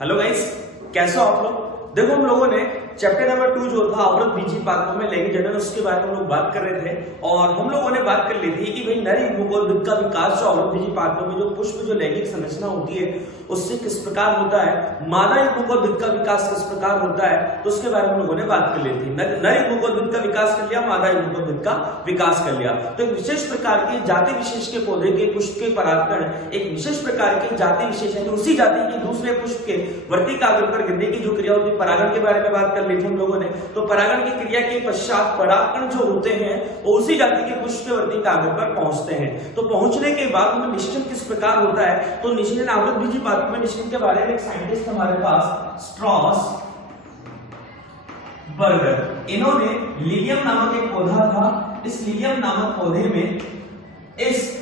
Hello guys, कैसे हो आप लोग। देखो हम लोगों ने चैप्टर नंबर 2 जो था अवृत बीजी पात्रों में लैंगिक जनन, उसके बारे में हम लोग बात कर रहे थे और हम लोगों ने बात कर ली थी कि भाई नर युग्मक और वृक्क का विकास जो अवृत बीजी पात्रों में जो पुष्प जो लैंगिक संरचना होती है उससे किस प्रकार होता है, मादा युग्मक और वृक्क का विकास किस प्रकार होता है, तो उसके बारे में हम लोगों ने बात कर ली थी। नर युग्मक और वृक्क का विकास कर लिया, मादा युग्मक और वृक्क का विकास कर लिया। तो एक विशेष प्रकार के जाति विशेष के पौधे के पुष्प के परागकण एक विशेष प्रकार के जाति विशेष है, उसी जाति के दूसरे पुष्प के वर्तिकाग्र पर गिरने की जो क्रिया होती है, परागण के बारे में बात कर ली थी हम लोगों ने। तो परागण की क्रिया के पश्चात परागकण जो होते हैं वो उसी जाति के पुष्प के वर्तिकाग्र पर पहुंचते हैं। तो पहुंचने के बाद उनमें निषेचन किस प्रकार होता है, तो निषेचन अवृत बीजी पात्र में निषेचन के बारे में एक साइंटिस्ट हमारे पास स्ट्रॉस बर्गर, इन्होंने लिलियम नामक एक पौधा था, इस लिलियम नामक पौधे में इस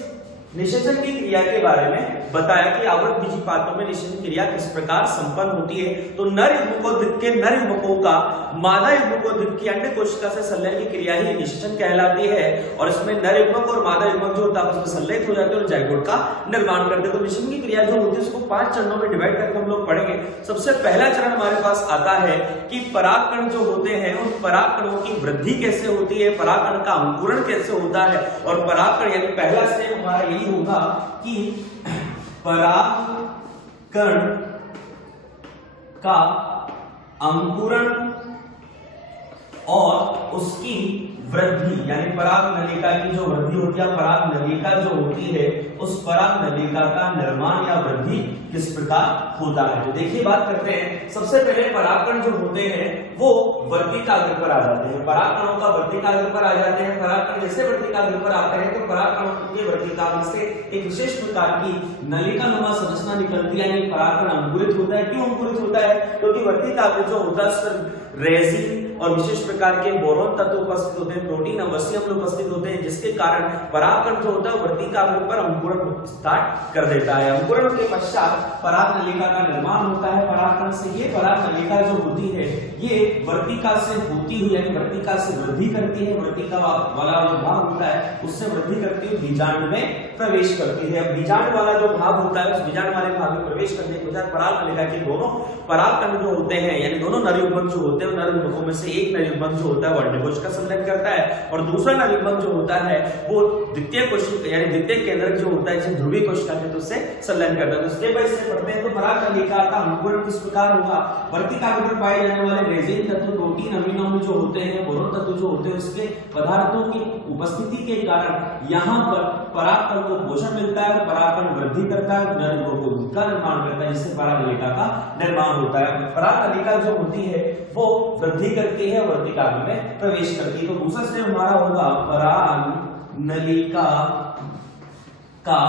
निषेचन की क्रिया के बारे में बताया कि आवृत बीजी पात्रों में निषेचन क्रिया किस प्रकार संपन्न होती है। तो नर युग्मक और वृक्क के नर युग्मकों का मादा युग्मक और वृक्क की अंड कोशिका से संलयन की क्रिया ही निषेचन कहलाती है और इसमें नर युग्मक और मादा युग्मक जो होता है उसमें संलयित हो जाते हैं और जाइगोट का निर्माण करते हैं। तो निषेचन की क्रिया जो होती है उसको 5 चरणों में डिवाइड करके हम लोग पढ़ेंगे। सबसे पहला चरण हमारे पास आता है कि परागकण जो होते हैं उन परागकणों की वृद्धि कैसे होती है, परागकण का अंकुरण कैसे होता है। और परागकण यानी पहला स्टेप हमारा यही होगा कि परागकण का अंकुरण और उसकी वृद्धि यानी पराग नलिका की जो वृद्धि होती है, पराग नलिका जो होती है उस पराग नलिका का निर्माण या वृद्धि किस प्रकार होता है। तो देखिए बात करते हैं, सबसे पहले परागकण जो होते हैं वो वर्तिकाग्र पर आ जाते हैं, परागकणों का वर्तिकाग्र पर आ जाते हैं। परागकण जैसे वर्तिकाग्र पर आते हैं तो परागकणों के वर्तिकाग्र से एक विशेष प्रकार की नलिका नुमा संरचना निकलती है, यानी परागकण अंकुरित होता है। क्यों अंकुरित होता है, क्योंकि वर्तिकाग्र जो होता है रेजिन और विशेष प्रकार के बोरोन तत्व उपस्थित होते हैं, प्रोटीन अवश्य हम उपस्थित होते हैं, जिसके कारण परागकण जो होता है वर्तिकाग्र पर अंकुरण स्टार्ट कर देता है। अंकुरण के पश्चात पराग नलिका का निर्माण होता है। परागकण से ये पराग नलिका जो होती है ये वर्तिका से होती हुई यानी वर्तिका से वृद्धि करती है, वर्तिका वाला जो भाग होता है उससे वृद्धि करती हुई बीजांड में प्रवेश करती है। बीजांड वाला जो भाग होता है उस बीजांड वाले भाग में प्रवेश करने के बाद पराग नलिका के दोनों परागकण जो होते हैं यानी दोनों नर युग्मक जो होते हैं, नर युग्मकों में से एक नर युग्मक जो होता है वो अंडकोश का संलयन करता है और दूसरा नर युग्मक जो होता है वो द्वितीय कोशिका यानी द्वितीय केंद्रक जो होता है जिसे ध्रुवीय कोशिका कहते हैं उससे संलयन करता है। तो स्टेप बाय स्टेप पढ़ते हैं। तो पराग नलिका का अंकुरण किस प्रकार होगा, वर्तिकाग्र पर पाए जाने वाले रेजिन तत्व, प्रोटीन अमीनो अम्ल जो होते हैं, बोरोन तत्व जो होते हैं, उसके पदार्थों की उपस्थिति के कारण यहाँ पर परागकण को पोषण मिलता है, परागकण वृद्धि करता है, नर युग्मक का निर्माण करता है, जिससे पराग नलिका का निर्माण होता है। पराग नलिका जो होती है वो वृद्धि करती है, वर्तिकाग्र में प्रवेश करती है। तो दूसरा स्टेप हमारा होगा पराग नलिका का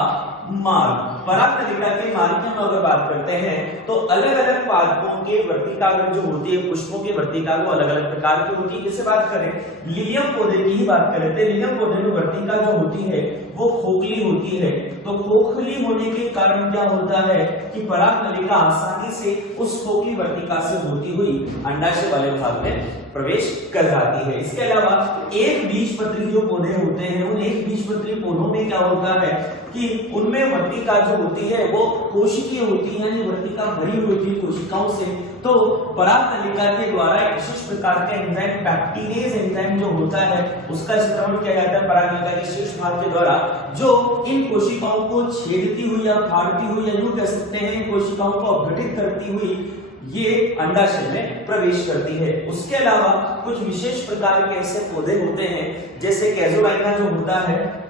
मार्ग। पराग नलिका के मार्ग की हम अगर बात करते हैं तो अलग अलग पादपों के वर्तिकाग्र जो होती है, पुष्पों के वर्तिकाग्र अलग अलग प्रकार की होती है। किससे बात करें, लिलियम पौधे की ही बात करें तो लिलियम पौधे में वर्तिका जो होती है वो खोखली होती है। तो खोखली होने के कारण क्या होता है कि पराग नलिका आसानी से उस खोखली वर्तिका से होती हुई अंडाशय वाले भाग में प्रवेश कर जाती है। इसके अलावा एक बीजपत्री जो पौधे होते हैं उन एक बीजपत्री पौधों में क्या होता है कि उनमें वर्तिका जो होती है वो कोशिकीय होती है, यानी वर्तिका भरी हुई होती है कोशिकाओं से। तो पराग नलिका के द्वारा एक विशेष प्रकार का एंजाइम बैक्टीरियज एंजाइम जो होता है उसका संक्रमण किया जाता है पराग नलिका के शीर्ष भाग के द्वारा, जो इन कोशिकाओं को छेदती हुई या फाड़ती हुई या यूं कह सकते हैं इन कोशिकाओं को अपघटित करती हुई ये अंडाशय में प्रवेश करती है। उसके अलावा कुछ विशेष प्रकार के ऐसे पौधे होते हैं जैसे कैजुलाइना जो होता है,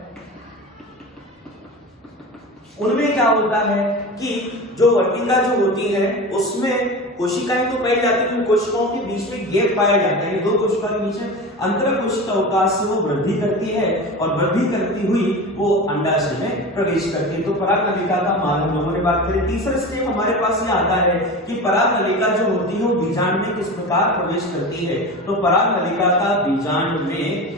उनमें क्या होता है कि जो वर्तिका जो होती है उसमें कोशिकाएं तो पाई जाती है, कोशिकाओं के बीच में गैप पाया जाता है, दो कोशिका के बीच में अंतर कोशिका अवकाश से वो वृद्धि करती है और वृद्धि करती हुई वो अंडाशय में प्रवेश करती है। तो पराग नलिका का मार्ग हम लोगों ने बात करी। तीसरा स्टेप हमारे पास ये आता है कि पराग नलिका जो होती है वो बीजांड में किस प्रकार प्रवेश करती है। तो पराग नलिका का बीजांड में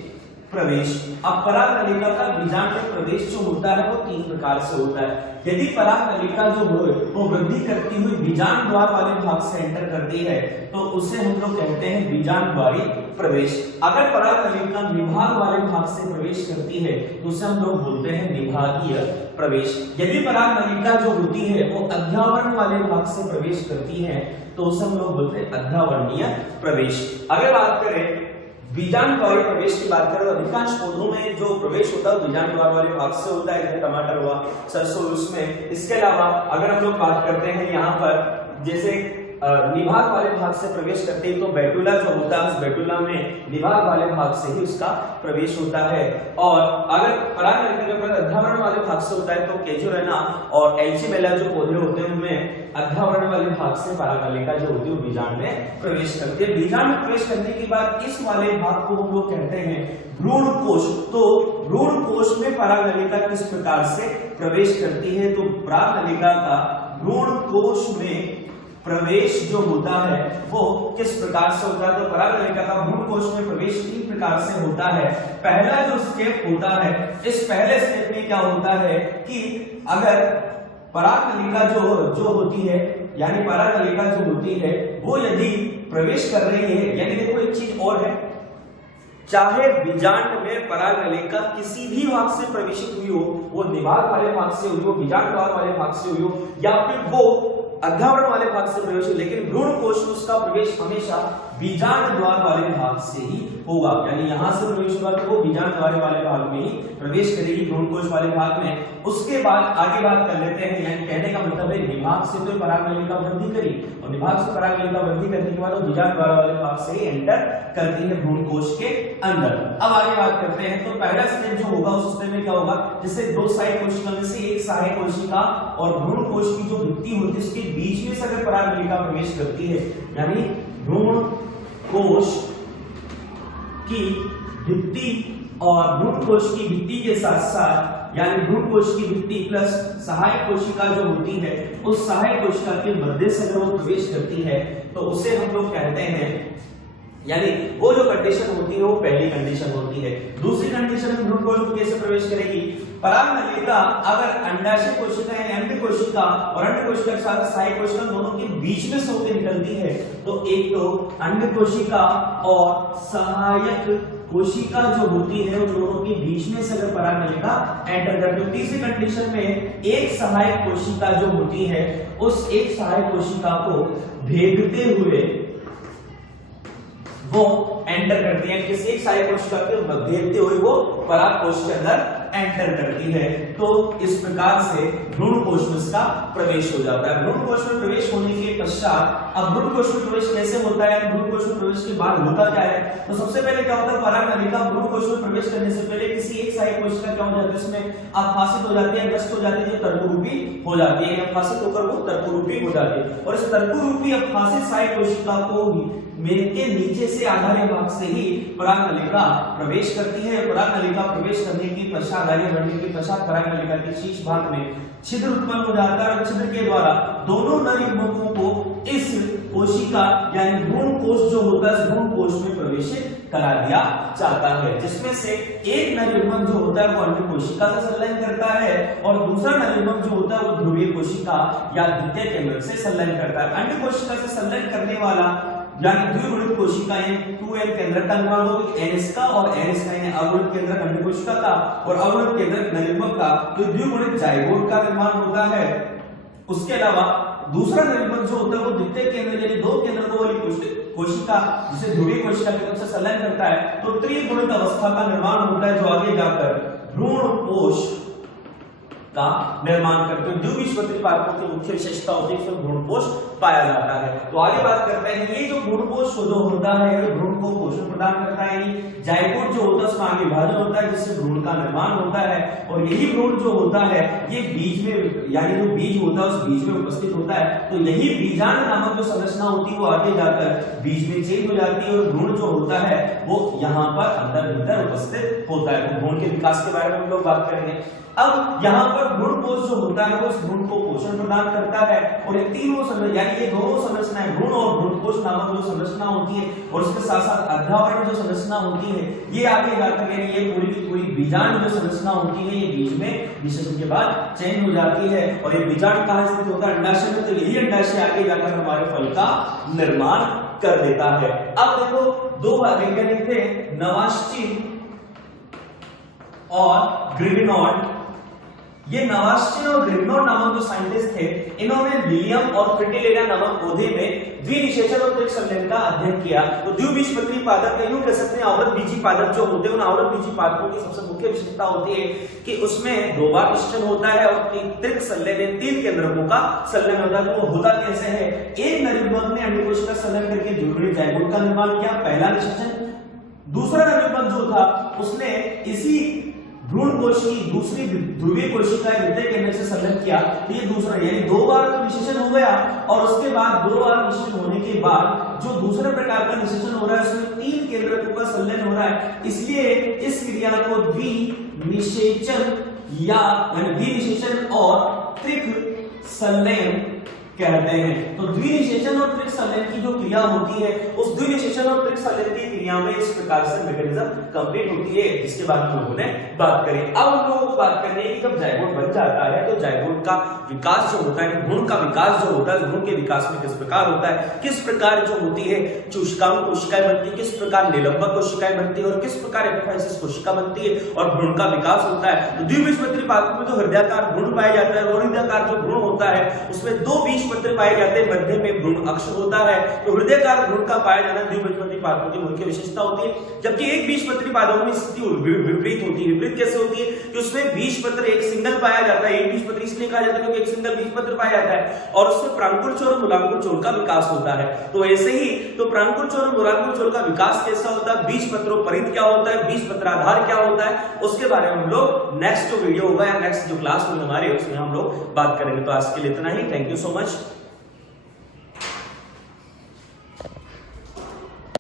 प्रवेश। अब पराग नलिका का बीजांड में प्रवेश जो होता है वो 3 प्रकार से होता है। यदि पराग नलिका जो हो वो वृद्धि करती हुई बीजांड द्वार वाले भाग से एंटर करती है तो उसे हम लोग कहते हैं बीजांड द्वारी प्रवेश। अगर पराग नलिका निभाग वाले भाग से प्रवेश करती है तो उसे हम लोग बोलते हैं निभागीय प्रवेश। यदि पराग नलिका जो होती है वो अध्यावरण वाले भाग से प्रवेश करती है तो उसे हम लोग बोलते हैं अध्यावरणीय प्रवेश। अगर बात करें बीजांड द्वारी प्रवेश की बात करें तो अधिकांश पौधों में जो प्रवेश होता है बीजांड द्वार वाले भाग से होता है, जैसे टमाटर हुआ, सरसों उसमें। इसके अलावा अगर हम लोग बात करते हैं यहाँ पर जैसे निभाग वाले भाग से प्रवेश करते हैं तो बेटुला जो होता है उस बेटुला में निभाग वाले भाग से ही उसका प्रवेश होता है। और अगर पराग नलिका के अध्यावरण वाले भाग से होता है तो केजुरेना और एल्चीबेला जो पौधे होते हैं उनमें अध्यावरण वाले भाग से पराग नलिका जो होती है वो बीजांड में प्रवेश करती है। बीजांड में प्रवेश करने के बाद इस वाले भाग को हम लोग कहते हैं भ्रूणकोश। तो भ्रूणकोश में पराग नलिका किस प्रकार से प्रवेश करती है तो पराग नलिका का भ्रूणकोश में प्रवेश जो होता है वो किस प्रकार से होता है तो पराग नलिका का भ्रूणकोश में प्रवेश 3 प्रकार से होता है। पहला जो स्टेप होता है, इस पहले स्टेप में क्या होता है कि अगर पराग नलिका जो होती है यानी पराग नलिका जो होती है वो यदि प्रवेश कर रही है, यानी देखो एक चीज और है, चाहे बीजांड में पराग नलिका किसी भी भाग से प्रवेशित हुई हो, वो निभाग वाले भाग से हुई हो, बीजांड द्वार वाले भाग से हुई हो या फिर वो अध्यावरण वाले भाग से प्रवेश हो, लेकिन भ्रूणकोश में उसका प्रवेश हमेशा बीजांड द्वार वाले भाग से ही होगा। यानी यहां से प्रवेश होगा तो वो बीजांड द्वार वाले भाग में ही प्रवेश करेगी भ्रूणकोश वाले भाग में। उसके बाद आगे बात कर लेते हैं, यानी कहने का मतलब है निभाग से तो पराग नलिका वृद्धि करी और निभाग से पराग नलिका वृद्धि करने के बाद वो बीजांड द्वार वाले भाग से ही एंटर करती है भ्रूणकोश के अंदर। अब आगे बात करते हैं तो पहला स्टेप जो होगा उस स्टेप में क्या होगा, जैसे 2 सहायक कोशिका में से एक सहायक कोशिका और भ्रूणकोश की जो भित्ति होती है उसके बीच में से अगर पराग नलिका प्रवेश करती है, यानी भ्रूणकोश की भित्ति और भ्रूणकोश की भित्ति के साथ साथ यानी भ्रूणकोश की भित्ति प्लस सहायक कोशिका जो होती है उस सहायक कोशिका के मध्य से अगर वो प्रवेश करती है तो उसे हम लोग कहते हैं, यानी वो जो कंडीशन होती है वो पहली कंडीशन होती है। दूसरी कंडीशन में भ्रूणकोश में कैसे प्रवेश करेगी, पराग नलिका अगर अंडाशय कोशिका यानी अंड कोशिका और अंड कोशिका के साथ सहायक कोशिका दोनों के बीच में से होकर निकलती है तो एक तो अंड कोशिका और सहायक कोशिका जो होती है उन दोनों के बीच में से अगर पराग नलिका एंटर करती है। तीसरी कंडीशन में एक सहायक कोशिका जो होती है उस एक सहायक कोशिका को भेदते हुए वो एंटर करती है, किसी एक सहायक कोशिका के भेदते हुए वो पराग कोश के अंदर एंटर करती है। तो इस प्रकार से भ्रूणकोश में इसका प्रवेश हो जाता है। भ्रूणकोश में प्रवेश होने के पश्चात अब भ्रूणकोश में प्रवेश कैसे होता है, भ्रूणकोश में प्रवेश के बाद होता क्या है, तो सबसे पहले क्या होता है पराग नलिका भ्रूणकोश में प्रवेश करने से पहले किसी एक सहायक कोशिका क्या हो जाती है उसमें आभासित हो जाती है, ग्रस्त हो जाती है, जो तर्करूपी हो जाती है, आभासित होकर वो तर्करूपी हो जाती है और इस तर्करूपी आभासित सहायक कोशिका को मेद के नीचे से आधार्य भाग से ही पराग नलिका प्रवेश करती है। पराग नलिका प्रवेश करने की पश्चात आगे बढ़ने के पश्चात पराग नलिका के शीर्ष भाग में छिद्र उत्पन्न हो जाता है और छिद्र के द्वारा दोनों नर युग्मकों को इस कोशिका यानी भ्रूणकोश जो होता है भ्रूणकोश में प्रवेशित करा दिया जाता है, जिसमें से एक नर युग्मक जो होता है वो अंड कोशिका से संलयन करता है और दूसरा नर युग्मक जो होता है वो ध्रुवीय कोशिका या द्वितीय केंद्रक से संलयन करता है। अंड कोशिका से संलयन करने वाला यानी द्विगुणित कोशिका यानी 2n केंद्रक का निर्माण होगा, NS का और NS का यानी अगुणित केंद्रक अंड कोशिका का और अगुणित केंद्रक नर युग्मक का, तो द्विगुणित जाइगोट का निर्माण होता है। उसके अलावा दूसरा नर युग्मक जो होता है वो द्वितीय केंद्र यानी 2 केंद्रकों वाली कोशिका जिसे ध्रुवीय कोशिका की तरफ से संलयन करता है, तो त्रिगुणित अवस्था का निर्माण होता है जो आगे जाकर भ्रूणकोश का निर्माण करते हैं। द्विबीजपत्री पादपों की मुख्य विशेषता होती है इसमें भ्रूणकोश पाया जाता है। तो आगे बात करते हैं ये जो भ्रूणकोश जो होता है भ्रूण को पोषण प्रदान करता है, यानी जाइगोट जो होता है उसमें आगे विभाजन होता है जिससे भ्रूण का निर्माण होता है और यही भ्रूण जो होता है ये बीज में यानी जो बीज होता है उस बीज में उपस्थित होता है, तो यही बीजांड नामक जो संरचना होती है वो आगे जाकर बीज में चेंज हो जाती है और भ्रूण जो होता है वो यहाँ पर अंदर भीतर उपस्थित होता है। तो भ्रूण के विकास के बारे में हम लोग बात करेंगे। अब यहाँ पर भ्रूणकोश जो होता है वो उस भ्रूण को पोषण प्रदान करता है और ये तीनों यानी यानी ये दोनों संरचनाएं भ्रूण और भ्रूणकोश नामक जो संरचना होती है और उसके साथ साथ अर्धावरण जो संरचना होती है, ये आगे जाकर यानी ये पूरी की पूरी बीजांड जो संरचना होती है, ये बीज में निषेचन के बाद चेंज हो जाती है और ये बीजांड कहां स्थित होता है? अंडाशय में। तो यही अंडाशय आगे जाकर हमारे फल का निर्माण कर देता है। अब देखो दो वैज्ञानिक थे, नवास्टिन और ग्रिगनॉल्ड। ये नवास्टिन और ग्रिगनॉल्ड नामक जो साइंटिस्ट थे, इन्होंने लिलियम और फ्रिटिलिडा नामक पौधे में द्विनिषेचन और त्रिक संलयन का अध्ययन किया। तो द्विबीजपत्री पादप यूं कह सकते हैं आवृत बीजी पादप जो होते हैं, उन आवृत बीजी पादपों की सबसे मुख्य विशेषता होती है कि उसमें दो बार निषेचन होता है और त्रिक संलयन 3 केंद्रकों का संलयन होता है। तो वो होता कैसे है? एक नरयुग्मक ने अंडकोश का संलयन करके जुड़वे जायगोट का निर्माण किया, पहला निषेचन। दूसरा नरयुग्मक जो था उसने इसी भ्रूण कोश की दूसरी ध्रुवीय कोशिका द्वितीय केंद्रक से संलयन किया। तो ये दूसरा यानी 2 बार तो निषेचन हो गया और उसके बाद 2 बार निषेचन होने के बाद जो दूसरे प्रकार का निषेचन हो रहा है उसमें 3 केंद्रकों का संलयन हो रहा है, इसलिए इस क्रिया को द्विनिषेचन या द्विनिषेचन और त्रिक संलयन कहते हैं। तो द्विनिषेचन और त्रिक संलयन की जो क्रिया होती है, उस द्विनिषेचन और त्रिक संलयन की क्रिया में इस प्रकार से मैकेनिज्म कंप्लीट होती है, जिसके बाद हम लोगों ने बात करी। अब हम लोगों को बात करनी है कि जब जायगोट बन जाता है तो जायगोट का विकास जो होता है, भ्रूण का विकास जो होता है, भ्रूण के विकास में किस प्रकार होता है, किस प्रकार जो होती है चूषकांक कोशिकाएं बनती है, किस प्रकार निलंबक कोशिकाएं बनती है और किस प्रकार एपिफाइसिस कोशिका बनती है और भ्रूण का विकास होता है। तो द्विबीजपत्री पादप में जो हृदयाकार भ्रूण पाया जाता है और हृदयाकार जो भ्रूण होता है उसमें 2 बीजपत्र पाए जाते हैं, मध्य में भ्रूण अक्ष होता है। तो हृदयाकार भ्रूण का पाया जाना द्विबीजपत्री पादपों की मुख्य विशेषता होती है, जबकि एक बीजपत्री पादपों में स्थिति विपरीत होती है। विपरीत कैसे होती है कि उसमें बीजपत्र एक सिंगल पाया जाता है, एक बीजपत्री इसलिए कहा जाता है क्योंकि एक सिंगल बीजपत्र पाया जाता है और उसमें प्रांकुर और मूलांकुर चोल का विकास होता है। तो ऐसे ही तो प्रांकुर और मूलांकुर चोल का विकास कैसा होता है, बीजपत्रोपरित क्या होता है, बीजपत्राधार क्या होता है, उसके बारे में हम लोग नेक्स्ट जो वीडियो होगा या नेक्स्ट जो क्लास होगी हमारी उसमें हम लोग बात करेंगे। तो आज के लिए इतना ही। Thank you so much.